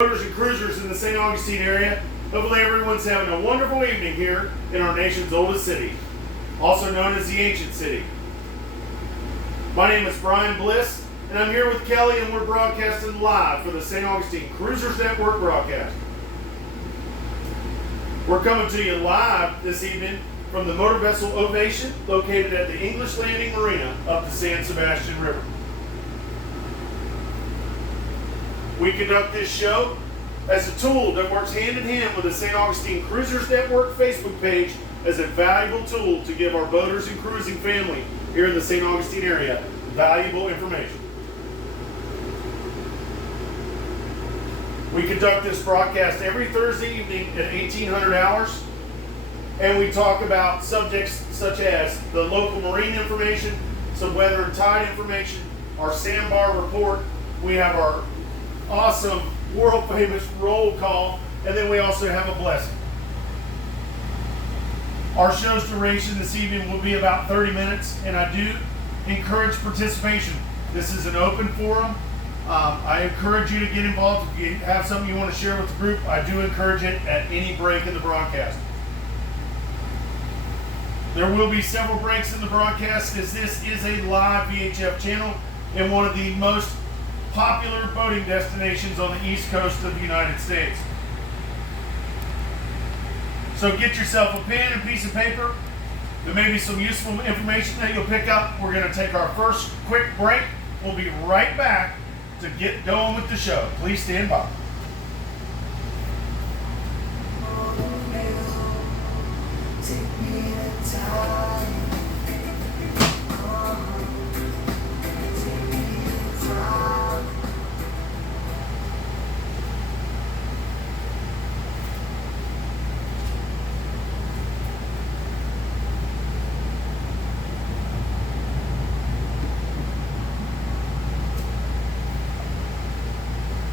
Boaters and cruisers in the St. Augustine area. Hopefully everyone's having a wonderful evening here in our nation's oldest city, also known as the Ancient City. My name is Brian Bliss, and I'm here with Kelly, and we're broadcasting live for the St. Augustine Cruisers Network broadcast. We're coming to you live this evening from the motor vessel Ovation, located at the English Landing Marina up the San Sebastian River. We conduct this show as a tool that works hand in hand with the St. Augustine Cruisers Network Facebook page as a valuable tool to give our boaters and cruising family here in the St. Augustine area valuable information. We conduct this broadcast every Thursday evening at 1800 hours, and we talk about subjects such as the local marine information, some weather and tide information, our Sandbar report. We have our awesome world famous roll call, and then we also have a blessing. Our show's duration this evening will be about 30 minutes, and I do encourage participation. This is an open forum. I encourage you to get involved. If you have something you want to share with the group, I do encourage it at any break in the broadcast. There will be several breaks in the broadcast, as this is a live VHF channel in one of the most popular boating destinations on the east coast of the United States. So get yourself a pen and piece of paper. There may be some useful information that you'll pick up. We're going to take our first quick break. We'll be right back to get going with the show. Please stand by.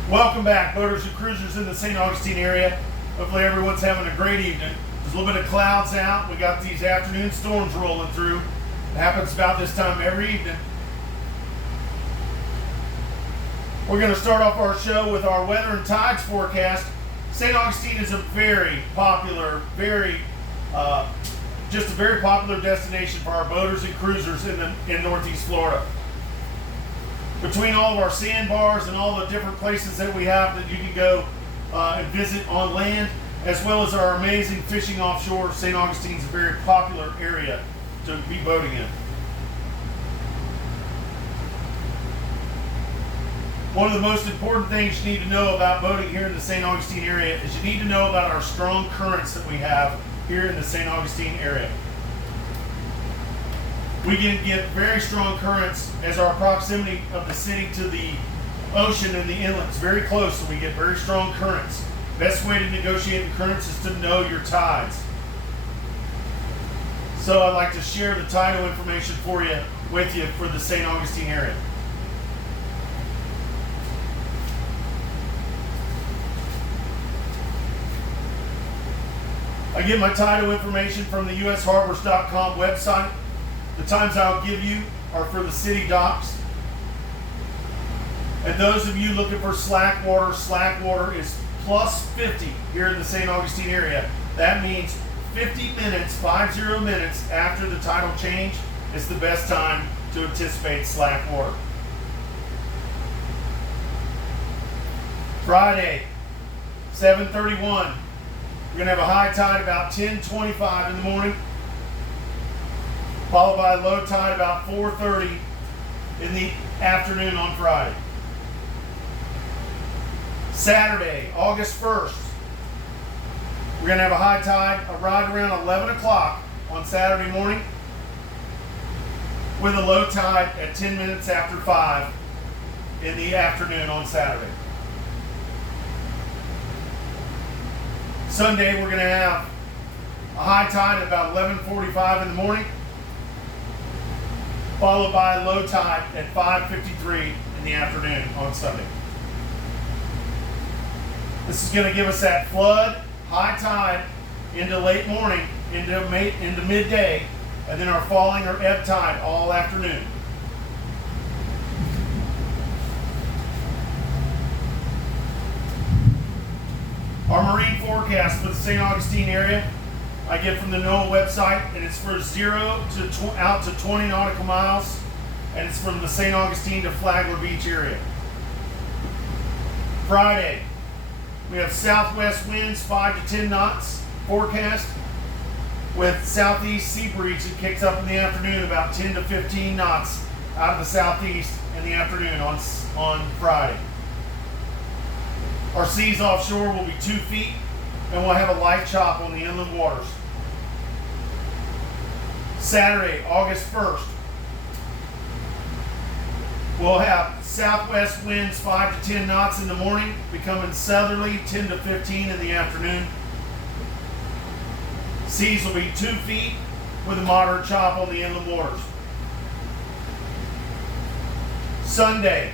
Welcome back, boaters and cruisers in the St. Augustine area. Hopefully everyone's having a great evening. There's a little bit of clouds out. We got these afternoon storms rolling through. It happens about this time every evening. We're going to start off our show with our weather and tides forecast. St. Augustine is a very popular, just a very popular destination for our boaters and cruisers in Northeast Florida. Between all of our sandbars and all the different places that we have that you can go and visit on land, as well as our amazing fishing offshore, St. Augustine's a very popular area to be boating in. One of the most important things you need to know about boating here in the St. Augustine area is you need to know about our strong currents that we have here in the St. Augustine area. We can get very strong currents as our proximity of the city to the ocean and the inlets very close, so we get very strong currents. Best way to negotiate the currents is to know your tides. So I'd like to share the tidal information with you for the St. Augustine area. I get my tidal information from the usharbors.com website. The times I'll give you are for the city docks. And those of you looking for slack water is plus 50 here in the St. Augustine area. That means 50 minutes after the tidal change is the best time to anticipate slack water. Friday, 7:31. We're going to have a high tide about 10:25 in the morning, followed by a low tide about 4:30 in the afternoon on Friday. Saturday, August 1st, we're going to have a high tide right around 11 o'clock on Saturday morning, with a low tide at 10 minutes after 5 in the afternoon on Saturday. Sunday, we're going to have a high tide at about 11:45 in the morning, followed by a low tide at 5:53 in the afternoon on Sunday. This is going to give us that flood, high tide into late morning, into midday, and then our falling or ebb tide all afternoon. forecast for the St. Augustine area I get from the NOAA website, and it's for 0 to out to 20 nautical miles, and it's from the St. Augustine to Flagler Beach area. Friday, we have southwest winds 5 to 10 knots forecast, with southeast sea breeze that kicks up in the afternoon about 10 to 15 knots out of the southeast in the afternoon on Friday. Our seas offshore will be 2 feet, and we'll have a light chop on the inland waters. Saturday, August 1st, we'll have southwest winds 5 to 10 knots in the morning, becoming southerly 10 to 15 in the afternoon. Seas will be 2 feet with a moderate chop on the inland waters. Sunday,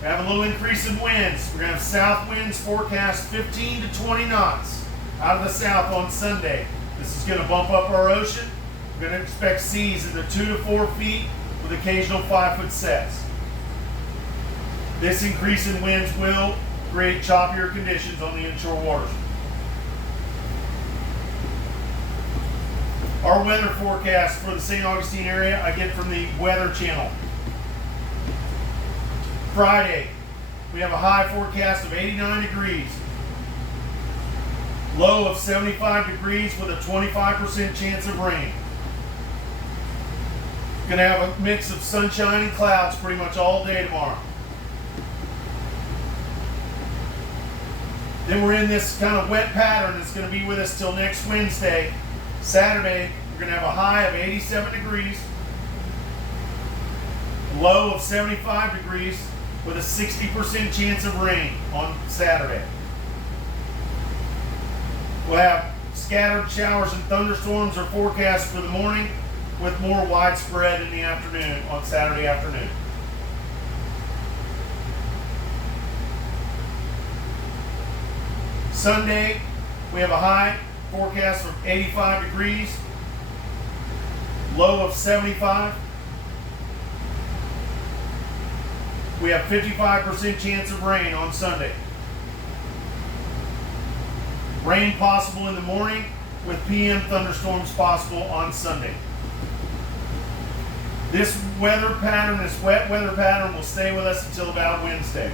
we have a little increase in winds. We're going to have south winds forecast 15 to 20 knots out of the south on Sunday. This is going to bump up our ocean. We're going to expect seas in the 2 to 4 feet with occasional 5-foot sets. This increase in winds will create choppier conditions on the inshore waters. Our weather forecast for the St. Augustine area I get from the Weather Channel. Friday, we have a high forecast of 89 degrees, low of 75 degrees with a 25% chance of rain. Going to have a mix of sunshine and clouds pretty much all day tomorrow. Then we're in this kind of wet pattern that's going to be with us till next Wednesday. Saturday, we're going to have a high of 87 degrees, low of 75 degrees, with a 60% chance of rain on Saturday. We'll have scattered showers and thunderstorms are forecast for the morning, with more widespread in the afternoon on Saturday afternoon. Sunday, we have a high forecast of 85 degrees, low of 75. We have 55% chance of rain on Sunday. Rain possible in the morning with PM thunderstorms possible on Sunday. This weather pattern, this wet weather pattern, will stay with us until about Wednesday.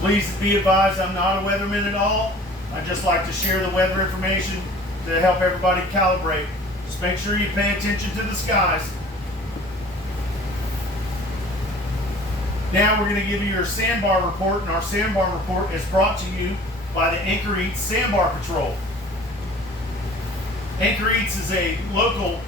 Please be advised, I'm not a weatherman at all. I just like to share the weather information to help everybody calibrate. Just make sure you pay attention to the skies. Now we're going to give you your Sandbar report, and our Sandbar report is brought to you by the Anchor Eats Sandbar Patrol. Anchor Eats is a local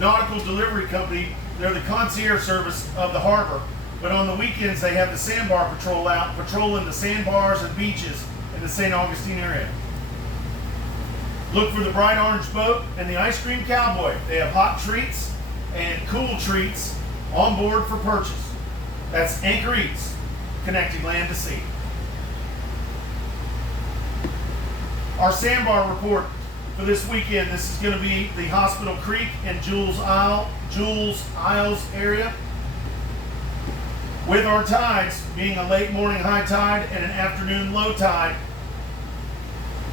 nautical delivery company. They're the concierge service of the harbor, but on the weekends they have the Sandbar Patrol out patrolling the sandbars and beaches in the St. Augustine area. Look for the bright orange boat and the ice cream cowboy. They have hot treats and cool treats on board for purchase. That's Anchor Eats, connecting land to sea. Our Sandbar report for this weekend, this is going to be the Hospital Creek and Jules Isles area. With our tides being a late morning high tide and an afternoon low tide,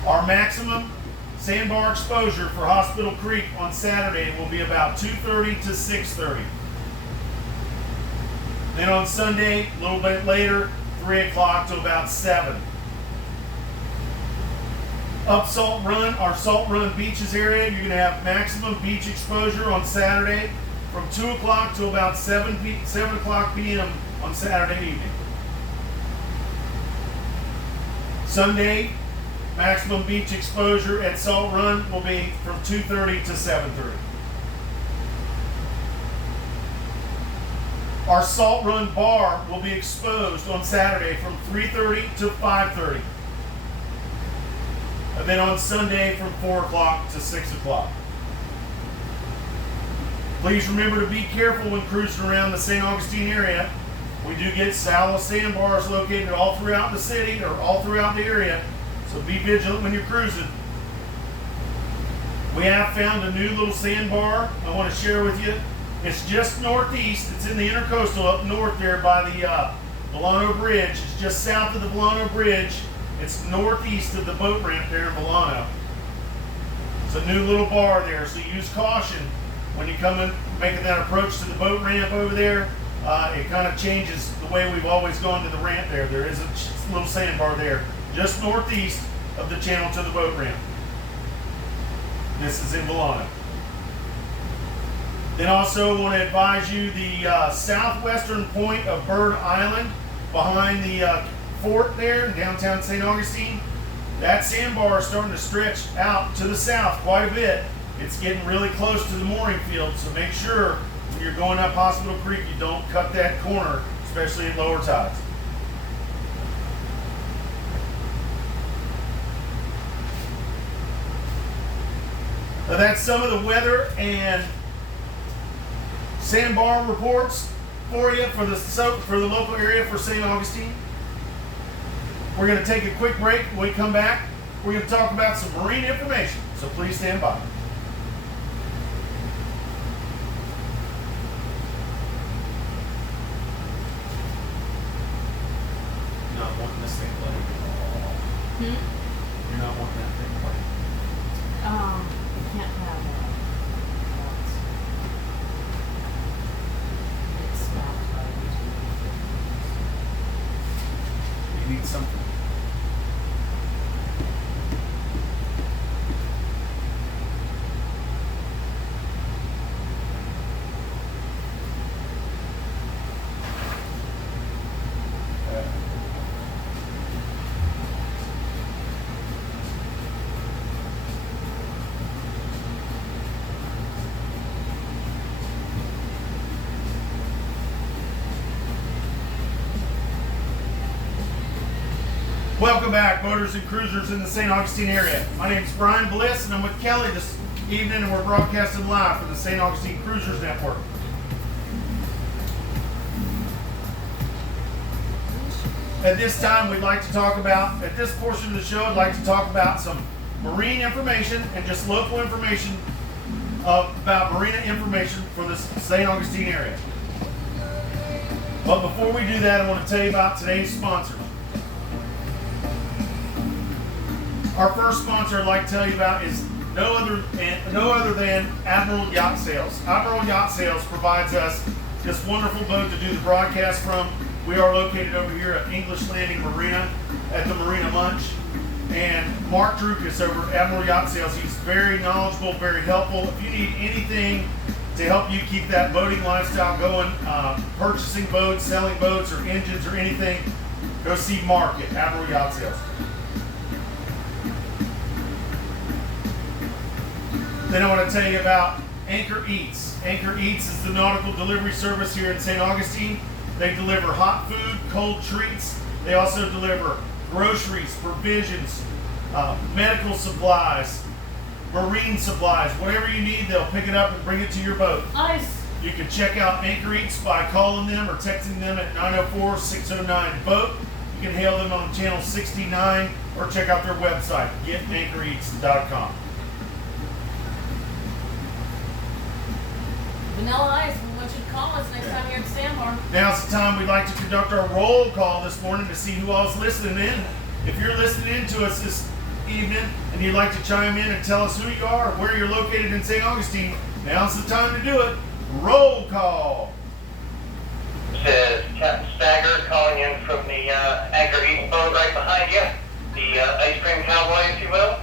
our maximum sandbar exposure for Hospital Creek on Saturday will be about 2:30 to 6:30. Then on Sunday, a little bit later, 3 o'clock to about 7. Up Salt Run, our Salt Run Beaches area, you're going to have maximum beach exposure on Saturday from 2 o'clock to about 7 o'clock p.m. on Saturday evening. Sunday, maximum beach exposure at Salt Run will be from 2:30 to 7:30. Our Salt Run bar will be exposed on Saturday from 3:30 to 5:30. And then on Sunday from 4 o'clock to 6 o'clock. Please remember to be careful when cruising around the St. Augustine area. We do get shallow sandbars located all throughout the city or all throughout the area, so be vigilant when you're cruising. We have found a new little sandbar I want to share with you. It's just northeast. It's in the intercoastal up north there by the Volano Bridge. It's just south of the Volano Bridge It's northeast of the boat ramp there in Milano. It's a new little bar there, so use caution when you come in making that approach to the boat ramp over there. It kind of changes the way we've always gone to the ramp there. There is a little sandbar there, just northeast of the channel to the boat ramp. This is in Milano. Then also want to advise you the southwestern point of Bird Island behind the fort there in downtown St. Augustine. That sandbar is starting to stretch out to the south quite a bit. It's getting really close to the mooring field, so make sure when you're going up Hospital Creek you don't cut that corner, especially at lower tides. Now that's some of the weather and sandbar reports for you for the local area for St. Augustine. We're going to take a quick break. When we come back, we're going to talk about some marine information, so please stand by. You're not wanting this thing played? You're not wanting that thing played? You can't have it's stopped by You need something. Welcome back, boaters and cruisers in the St. Augustine area. My name is Brian Bliss, and I'm with Kelly this evening, and we're broadcasting live from the St. Augustine Cruisers Network. At this time, we'd like to talk about, at this portion of the show, I'd like to talk about some marine information and just local information about marina information for the St. Augustine area. But before we do that, I want to tell you about today's sponsors. Our first sponsor I'd like to tell you about is no other than Admiral Yacht Sales. Admiral Yacht Sales provides us this wonderful boat to do the broadcast from. We are located over here at English Landing Marina at the Marina Munch. And Mark Drukas over at Admiral Yacht Sales, he's very knowledgeable, very helpful. If you need anything to help you keep that boating lifestyle going, purchasing boats, selling boats, or engines or anything, go see Mark at Admiral Yacht Sales. Then I want to tell you about Anchor Eats. Anchor Eats is the nautical delivery service here in St. Augustine. They deliver hot food, cold treats. They also deliver groceries, provisions, medical supplies, marine supplies. Whatever you need, they'll pick it up and bring it to your boat. Nice. You can check out Anchor Eats by calling them or texting them at 904-609-BOAT. You can hail them on channel 69 or check out their website, getanchoreats.com. Vanilla Ice, we want you to call us next time you're at Sandbar. Now's the time we'd like to conduct our roll call this morning to see who all's listening in. If you're listening in to us this evening and you'd like to chime in and tell us who you are or where you're located in St. Augustine, now's the time to do it. Roll call. This is Captain Stagger calling in from the Anchor Eats boat right behind you. The ice cream cowboy, if you will.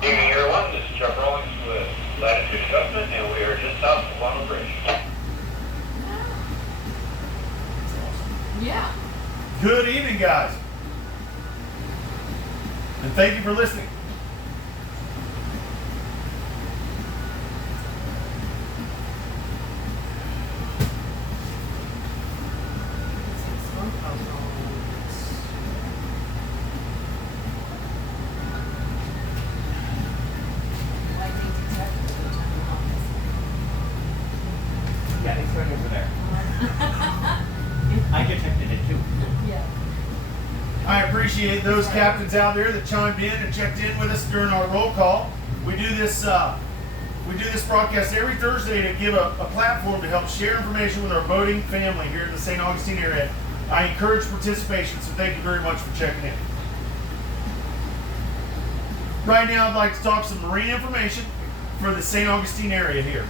Good evening, everyone. This is Chuck Rawlings with Latitude Adjustment, and we are just south of Walnut Bridge. Yeah. Good evening, guys. And thank you for listening. Yeah, it's right over there. I detected it too. Yeah. I appreciate those captains out there that chimed in and checked in with us during our roll call. We do this broadcast every Thursday to give a platform to help share information with our boating family here in the St. Augustine area. I encourage participation, so thank you very much for checking in. Right now, I'd like to talk some marine information for the St. Augustine area here.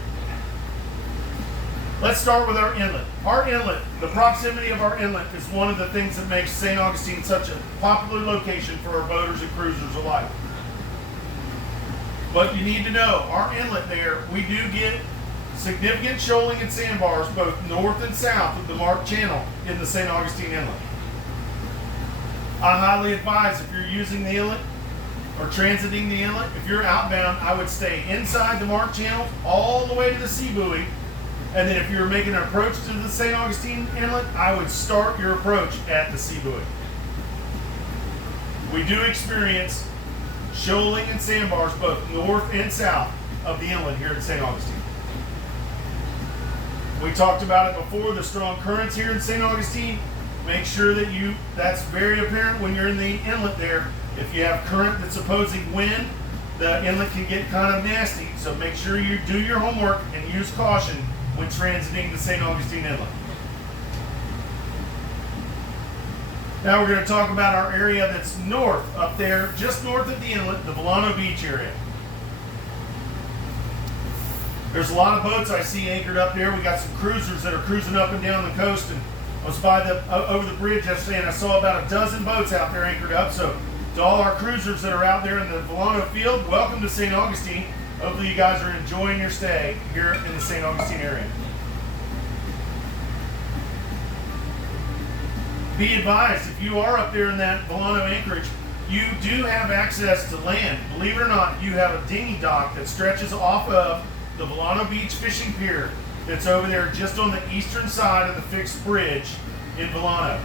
Let's start with our inlet. Our inlet, the proximity of our inlet is one of the things that makes St. Augustine such a popular location for our boaters and cruisers alike. But you need to know, our inlet there, we do get significant shoaling and sandbars both north and south of the Mark Channel in the St. Augustine Inlet. I highly advise if you're using the inlet or transiting the inlet, if you're outbound, I would stay inside the Mark Channel all the way to the sea buoy. And then if you're making an approach to the St. Augustine Inlet, I would start your approach at the sea buoy. We do experience shoaling and sandbars both north and south of the inlet here in St. Augustine. We talked about it before, the strong currents here in St. Augustine. Make sure that that's very apparent when you're in the inlet there. If you have current that's opposing wind, the inlet can get kind of nasty. So make sure you do your homework and use caution when transiting the St. Augustine Inlet. Now we're going to talk about our area that's north, up there, just north of the inlet, the Volano Beach area. There's a lot of boats I see anchored up there. We got some cruisers that are cruising up and down the coast, and I was over the bridge yesterday and I saw about a dozen boats out there anchored up. So to all our cruisers that are out there in the Volano field, welcome to St. Augustine. Hopefully you guys are enjoying your stay here in the St. Augustine area. Be advised, if you are up there in that Volano anchorage, you do have access to land. Believe it or not, you have a dinghy dock that stretches off of the Volano Beach fishing pier that's over there just on the eastern side of the fixed bridge in Volano.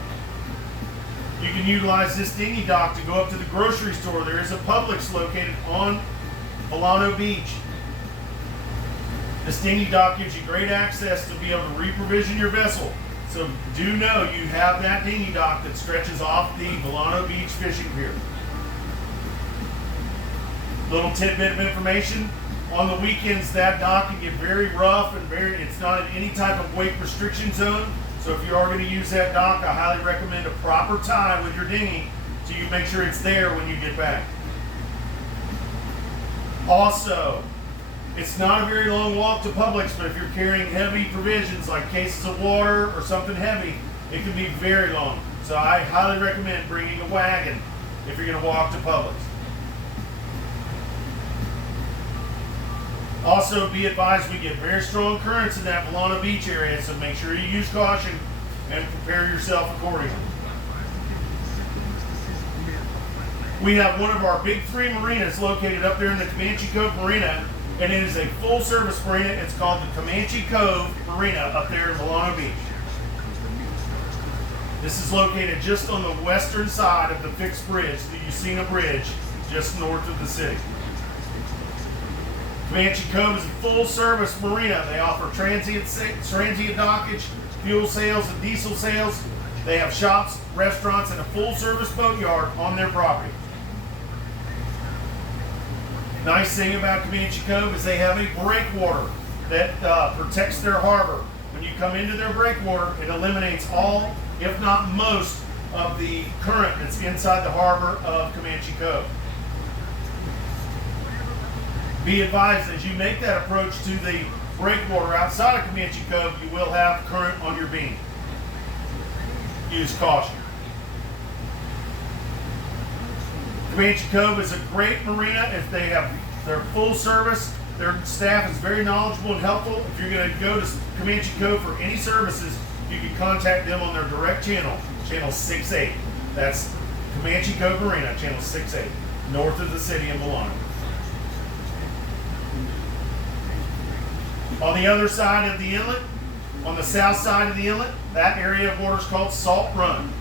You can utilize this dinghy dock to go up to the grocery store. There is a Publix located on Volano Beach. This dinghy dock gives you great access to be able to reprovision your vessel. So do know you have that dinghy dock that stretches off the Volano Beach fishing pier. Little tidbit of information. On the weekends, that dock can get very rough and it's not in any type of wake restriction zone. So if you are going to use that dock, I highly recommend a proper tie with your dinghy so you make sure it's there when you get back. Also, it's not a very long walk to Publix, but if you're carrying heavy provisions like cases of water or something heavy, it can be very long. So I highly recommend bringing a wagon if you're going to walk to Publix. Also, be advised we get very strong currents in that Volano Beach area, so make sure you use caution and prepare yourself accordingly. We have one of our big three marinas located up there in the Comanche Cove Marina, and it is a full-service marina. It's called the Comanche Cove Marina up there in Volano Beach. This is located just on the western side of the fixed bridge, the Usina Bridge, just north of the city. Comanche Cove is a full-service marina. They offer transient dockage, fuel sales, and diesel sales. They have shops, restaurants, and a full-service boatyard on their property. Nice thing about Comanche Cove is they have a breakwater that protects their harbor. When you come into their breakwater, it eliminates all, if not most, of the current that's inside the harbor of Comanche Cove. Be advised, as you make that approach to the breakwater outside of Comanche Cove, you will have current on your beam. Use caution. Comanche Cove is a great marina. If they're full service, their staff is very knowledgeable and helpful. If you're going to go to Comanche Cove for any services, you can contact them on their direct channel, channel 68. That's Comanche Cove Marina, channel 68, north of the city in Volano. On the other side of the inlet, on the south side of the inlet, that area of water is called Salt Run.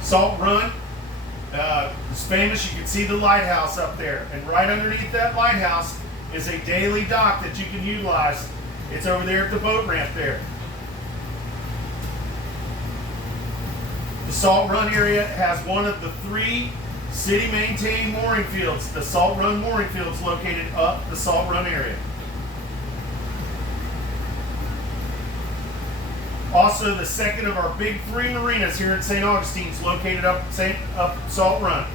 Salt Run is famous. You can see the lighthouse up there. And right underneath that lighthouse is a daily dock that you can utilize. It's over there at the boat ramp there. The Salt Run area has one of the 3 city-maintained mooring fields. The Salt Run mooring field is located up the Salt Run area. Also, the second of our big 3 marinas here in St. Augustine is located up Salt Run.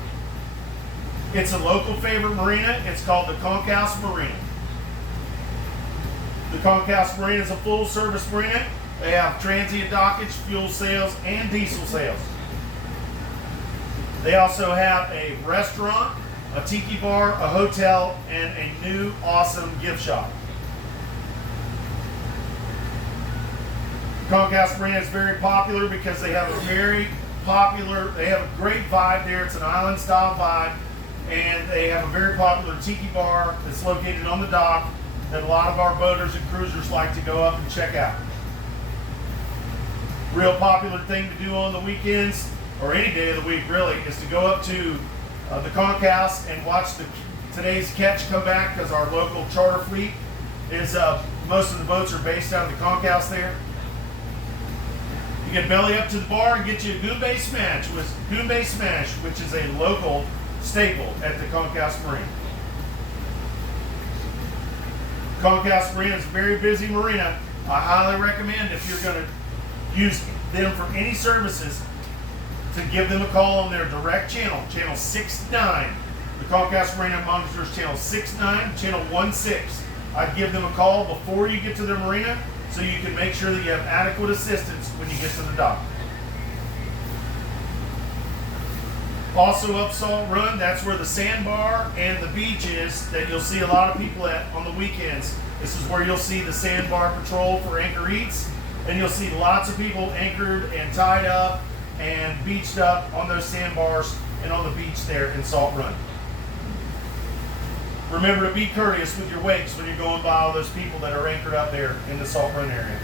It's a local favorite marina. It's called the Concourse Marina. The Concourse Marina is a full service marina. They have transient dockage, fuel sales, and diesel sales. They also have a restaurant, a tiki bar, a hotel, and a new awesome gift shop. Concourse Marina is very popular because they have a great vibe there. It's an island style vibe, and they have a very popular tiki bar that's located on the dock that a lot of our boaters and cruisers like to go up and check out. Real popular thing to do on the weekends, or any day of the week really, is to go up to the Concourse and watch today's catch come back, because our local charter fleet is, most of the boats are based out of the Concourse there. You can belly up to the bar and get you a Goombay Smash, which is a local staple at the Concourse Marina. Concourse Marina is a very busy marina. I highly recommend, if you're going to use them for any services, to give them a call on their direct channel, channel 69. The Concourse Marina monitors channel 69, channel 16. I'd give them a call before you get to their marina, so you can make sure that you have adequate assistance when you get to the dock. Also up Salt Run, that's where the Sandbar and the beach is, that you'll see a lot of people at on the weekends. This is where you'll see the Sandbar patrol for anchor eats, and you'll see lots of people anchored and tied up and beached up on those sandbars and on the beach there in Salt Run. Remember to be courteous with your wakes when you're going by all those people that are anchored up there in the Salt Run area.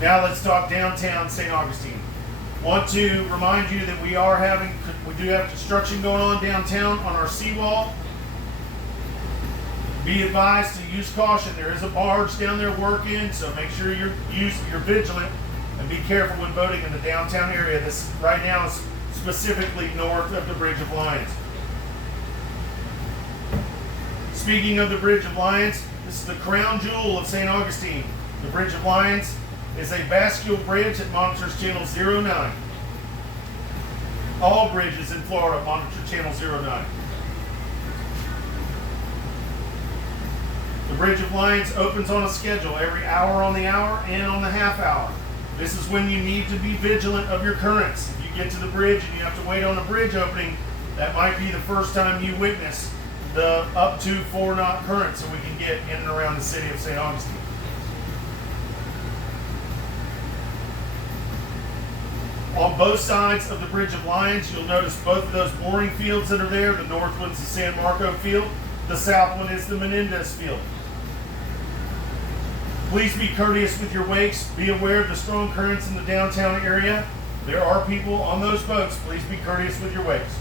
Now let's talk downtown St. Augustine. Want to remind you that we do have construction going on downtown on our seawall. Be advised to use caution. There is a barge down there working, so make sure you're vigilant and be careful when boating in the downtown area. This right now is specifically north of the Bridge of Lions. Speaking of the Bridge of Lions, this is the crown jewel of St. Augustine. The Bridge of Lions is a bascule bridge that monitors channel 09. All bridges in Florida monitor channel 09. The Bridge of Lions opens on a schedule every hour on the hour and on the half hour. This is when you need to be vigilant of your currents. If you get to the bridge and you have to wait on a bridge opening, that might be the first time you witness the up to 4 knot currents that we can get in and around the city of St. Augustine. On both sides of the Bridge of Lions, you'll notice both of those mooring fields that are there. The north one's the San Marco field. The south one is the Menendez field. Please be courteous with your wakes. Be aware of the strong currents in the downtown area. There are people on those boats. Please be courteous with your wakes.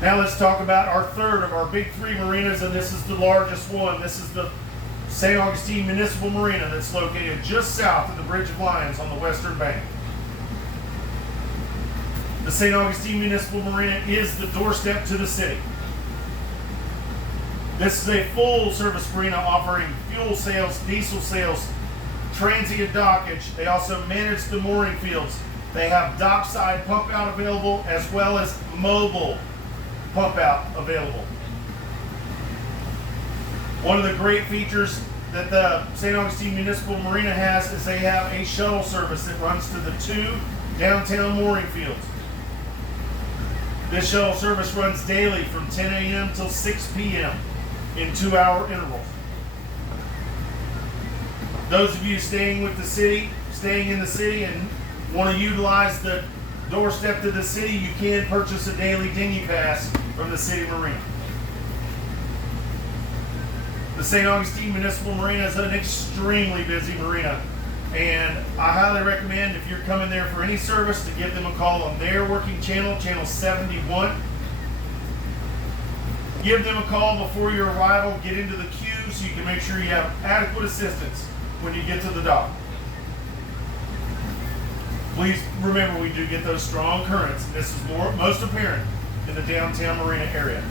Now let's talk about our third of our big 3 marinas, and this is the largest one. This is the St. Augustine Municipal Marina that's located just south of the Bridge of Lions on the western bank. The St. Augustine Municipal Marina is the doorstep to the city. This is a full service marina offering fuel sales, diesel sales, transient dockage. They also manage the mooring fields. They have dockside pump out available as well as mobile pump out available. One of the great features that the St. Augustine Municipal Marina has is they have a shuttle service that runs to the 2 downtown mooring fields. This shuttle service runs daily from 10 a.m. till 6 p.m. in 2-hour intervals. Those of you staying in the city and want to utilize the doorstep to the city, you can purchase a daily dinghy pass from the city marina. The St. Augustine Municipal Marina is an extremely busy marina, and I highly recommend, if you're coming there for any service, to give them a call on their working channel, channel 71. Give them a call before your arrival. Get into the queue so you can make sure you have adequate assistance when you get to the dock. Please remember, we do get those strong currents, and this is most apparent in the downtown marina area.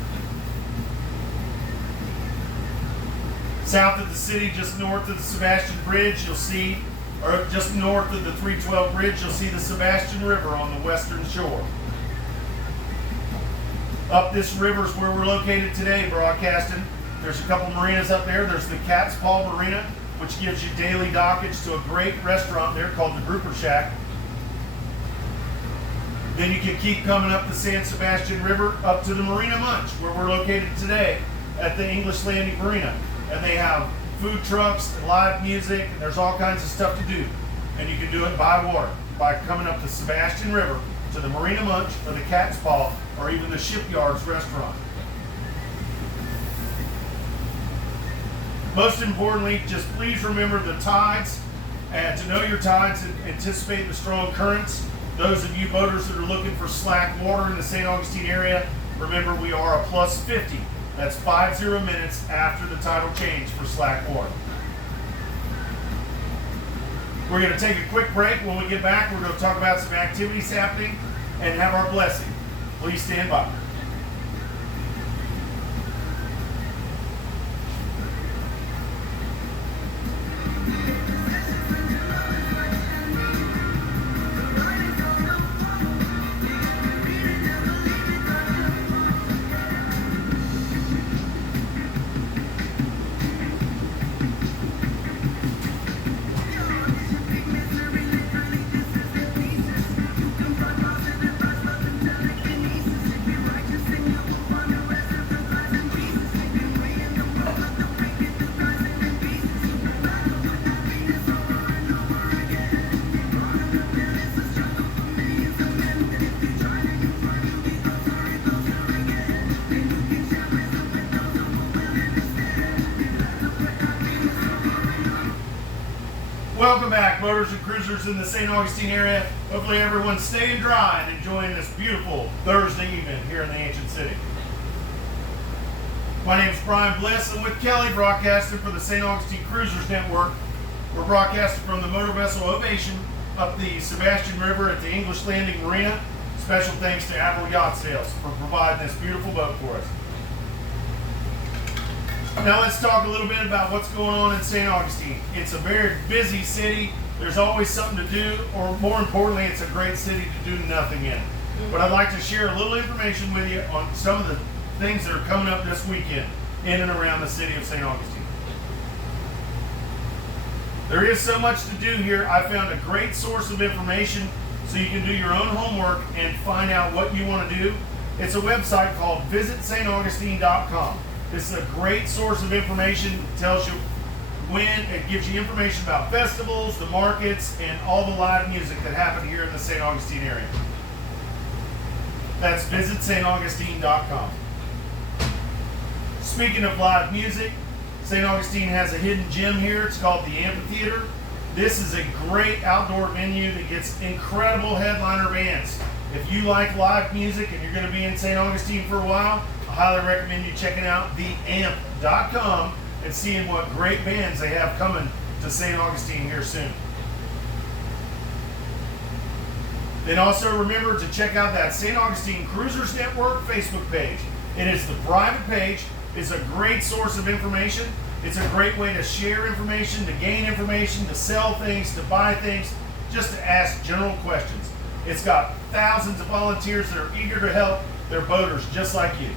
South of the city, just north of the Sebastian Bridge, you'll see or just north of the 312 bridge, you'll see the Sebastian River on the western shore. Up this river is where we're located today, broadcasting. There's a couple marinas up there. There's the Cat's Paw Marina, which gives you daily dockage to a great restaurant there called the Grouper Shack. Then you can keep coming up the San Sebastian River up to the Marina Munch, where we're located today at the English Landing Marina. And they have food trucks and live music, and there's all kinds of stuff to do. And you can do it by water, by coming up the Sebastian River to the Marina Munch or the Cat's Paw or even the Shipyards restaurant. Most importantly, just please remember the tides, and to know your tides and anticipate the strong currents. Those of you boaters that are looking for slack water in the St. Augustine area, remember we are a plus 50. That's 50 minutes after the tidal change for slack water. We're going to take a quick break. When we get back, we're going to talk about some activities happening and have our blessing. Please stand by. Welcome back, boaters and cruisers in the St. Augustine area. Hopefully everyone's staying dry and enjoying this beautiful Thursday evening here in the ancient city. My name is Brian Bliss. I'm with Kelly, broadcasting for the St. Augustine Cruisers Network. We're broadcasting from the motor vessel Ovation up the Sebastian River at the English Landing Marina. Special thanks to Apple Yacht Sales for providing this beautiful boat for us. Now let's talk a little bit about what's going on in St. Augustine. It's a very busy city. There's always something to do, or more importantly, it's a great city to do nothing in. But I'd like to share a little information with you on some of the things that are coming up this weekend in and around the city of St. Augustine. There is so much to do here. I found a great source of information so you can do your own homework and find out what you want to do. It's a website called visitstaugustine.com. This is a great source of information. It tells you when, it gives you information about festivals, the markets, and all the live music that happen here in the St. Augustine area. That's visitstaugustine.com. Speaking of live music, St. Augustine has a hidden gem here. It's called the Amphitheater. This is a great outdoor venue that gets incredible headliner bands. If you like live music and you're going to be in St. Augustine for a while, I highly recommend you checking out theamp.com and seeing what great bands they have coming to St. Augustine here soon. Then also remember to check out that St. Augustine Cruisers Network Facebook page. It is the private page. It's a great source of information. It's a great way to share information, to gain information, to sell things, to buy things, just to ask general questions. It's got thousands of volunteers that are eager to help their boaters just like you.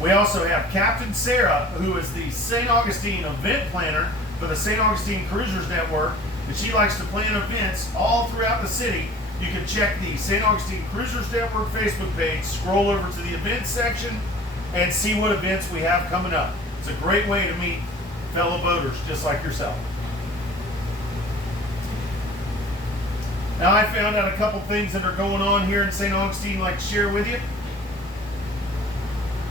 We also have Captain Sarah, who is the St. Augustine event planner for the St. Augustine Cruisers Network, and she likes to plan events all throughout the city. You can check the St. Augustine Cruisers Network Facebook page, scroll over to the events section, and see what events we have coming up. It's a great way to meet fellow boaters just like yourself. Now I found out a couple things that are going on here in St. Augustine I'd like to share with you.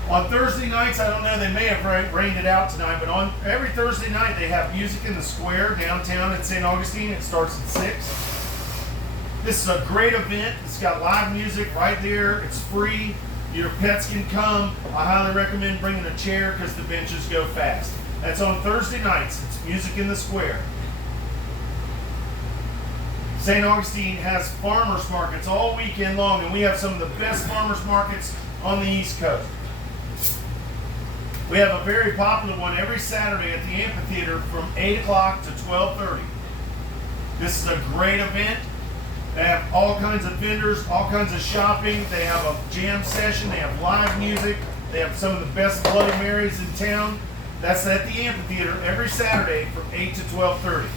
On Thursday nights, I don't know, they may have rained it out tonight, but on every Thursday night they have music in the square downtown at St. Augustine. It starts at 6. This is a great event. It's got live music right there. It's free. Your pets can come. I highly recommend bringing a chair because the benches go fast. That's on Thursday nights. It's music in the square. St. Augustine has farmers markets all weekend long, and we have some of the best farmers markets on the East Coast. We have a very popular one every Saturday at the amphitheater from 8 o'clock to 12:30. This is a great event. They have all kinds of vendors, all kinds of shopping. They have a jam session. They have live music. They have some of the best Bloody Marys in town. That's at the amphitheater every Saturday from 8 to 12:30.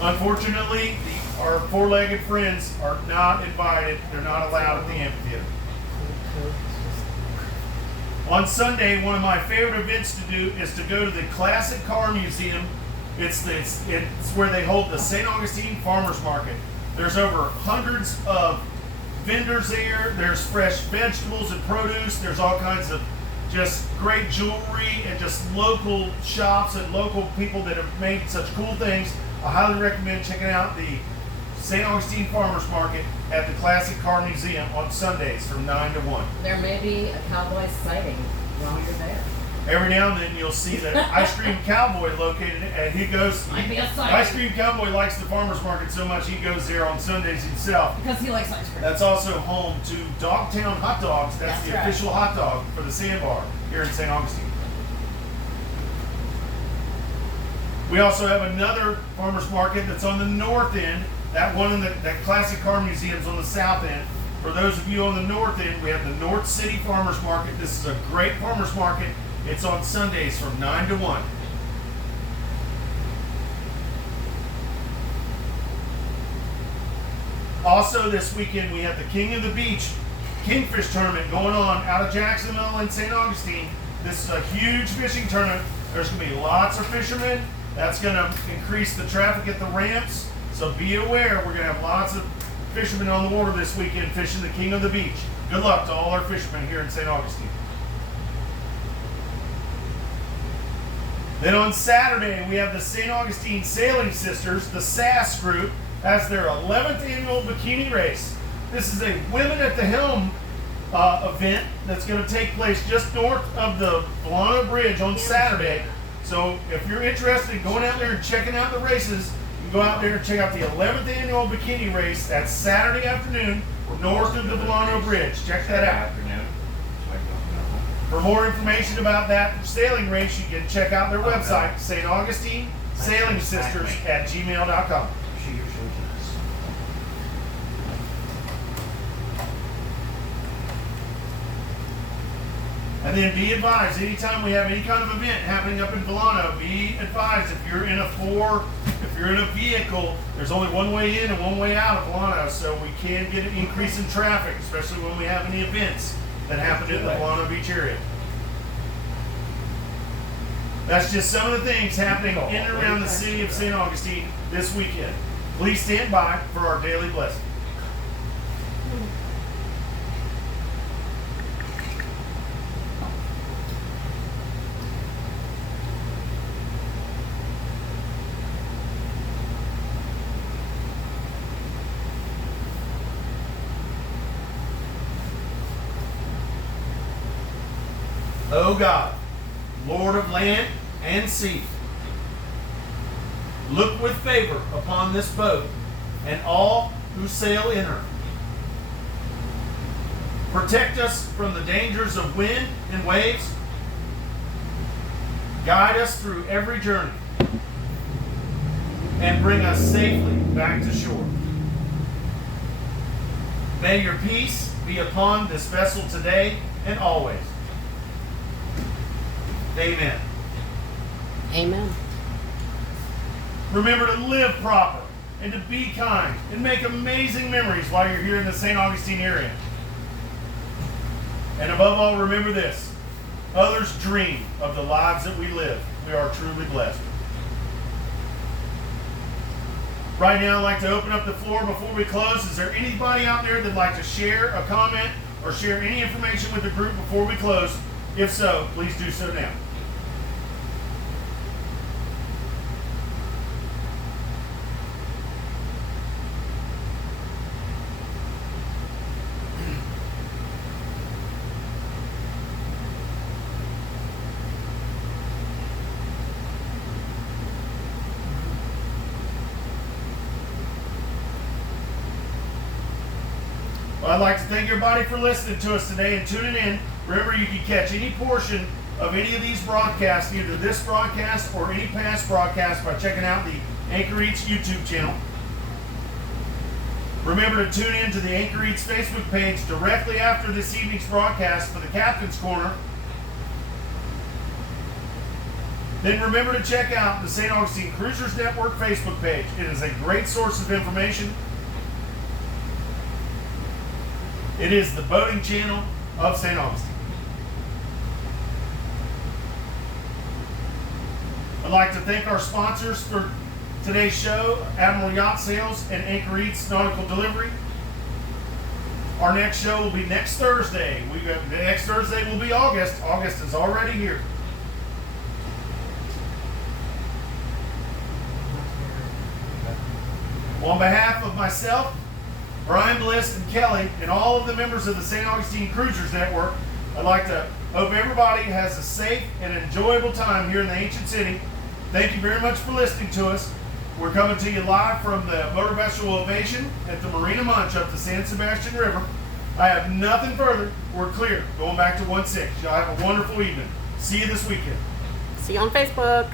Unfortunately, our four-legged friends are not invited. They're not allowed at the amphitheater. On Sunday, one of my favorite events to do is to go to the Classic Car Museum. It's where they hold the St. Augustine Farmers Market. There's over hundreds of vendors there. There's fresh vegetables and produce. There's all kinds of just great jewelry and just local shops and local people that have made such cool things. I highly recommend checking out the St. Augustine Farmers Market at the Classic Car Museum on Sundays from 9 to 1. There may be a cowboy sighting while you're there. Every now and then you'll see the Ice Cream Cowboy located, and he goes. Might be a sighting. Ice Cream Cowboy likes the farmers market so much he goes there on Sundays himself. Because he likes ice cream. That's also home to Dogtown Hot Dogs. That's the right. official hot dog for the Sandbar here in St. Augustine. We also have another farmers market that's on the north end. That one in that Classic Car Museum's on the south end. For those of you on the north end, we have the North City Farmers Market. This is a great farmers market. It's on Sundays from 9 to 1. Also this weekend, we have the King of the Beach Kingfish Tournament going on out of Jacksonville and St. Augustine. This is a huge fishing tournament. There's going to be lots of fishermen. That's going to increase the traffic at the ramps. So be aware, we're going to have lots of fishermen on the water this weekend fishing the King of the Beach. Good luck to all our fishermen here in St. Augustine. Then on Saturday, we have the St. Augustine Sailing Sisters, the SAS group, has their 11th annual bikini race. This is a Women at the Helm event that's going to take place just north of the Volano Bridge on Saturday. So if you're interested in going out there and checking out the races, you can go out there and check out the 11th annual bikini race. That's Saturday afternoon, north of the Volano Bridge. Check that out. For more information about that sailing race, you can check out their website, St. Augustine Sailing Sisters at gmail.com. And then be advised, anytime we have any kind of event happening up in Volano, be advised if you're in a vehicle, there's only one way in and one way out of Volano, so we can get an increase in traffic, especially when we have any events that happen in the Volano Beach area. That's just some of the things happening in and around the city of St. Augustine this weekend. Please stand by for our daily blessing. O God, Lord of land and sea, look with favor upon this boat and all who sail in her. Protect us from the dangers of wind and waves. Guide us through every journey and bring us safely back to shore. May your peace be upon this vessel today and always. Amen. Amen. Remember to live proper and to be kind and make amazing memories while you're here in the St. Augustine area. And above all, remember this. Others dream of the lives that we live. We are truly blessed. Right now, I'd like to open up the floor before we close. Is there anybody out there that'd like to share a comment or share any information with the group before we close? If so, please do so now. Well, I'd like to thank everybody for listening to us today and tuning in. Remember, you can catch any portion of any of these broadcasts, either this broadcast or any past broadcast, by checking out the Anchor Eats YouTube channel. Remember to tune in to the Anchor Eats Facebook page directly after this evening's broadcast for the Captain's Corner. Then remember to check out the St. Augustine Cruisers Network Facebook page. It is a great source of information. It is the boating channel of St. Augustine. I'd like to thank our sponsors for today's show, Admiral Yacht Sales and Anchor Eats Nautical Delivery. Our next show will be next Thursday. The next Thursday will be August. August is already here. On behalf of myself, Brian Bliss, and Kelly, and all of the members of the St. Augustine Cruisers Network, I'd like to hope everybody has a safe and enjoyable time here in the ancient city. Thank you very much for listening to us. We're coming to you live from the motor vessel Ovation at the Marina Munch up the San Sebastian River. I have nothing further. We're clear. Going back to 1-6. Y'all have a wonderful evening. See you this weekend. See you on Facebook.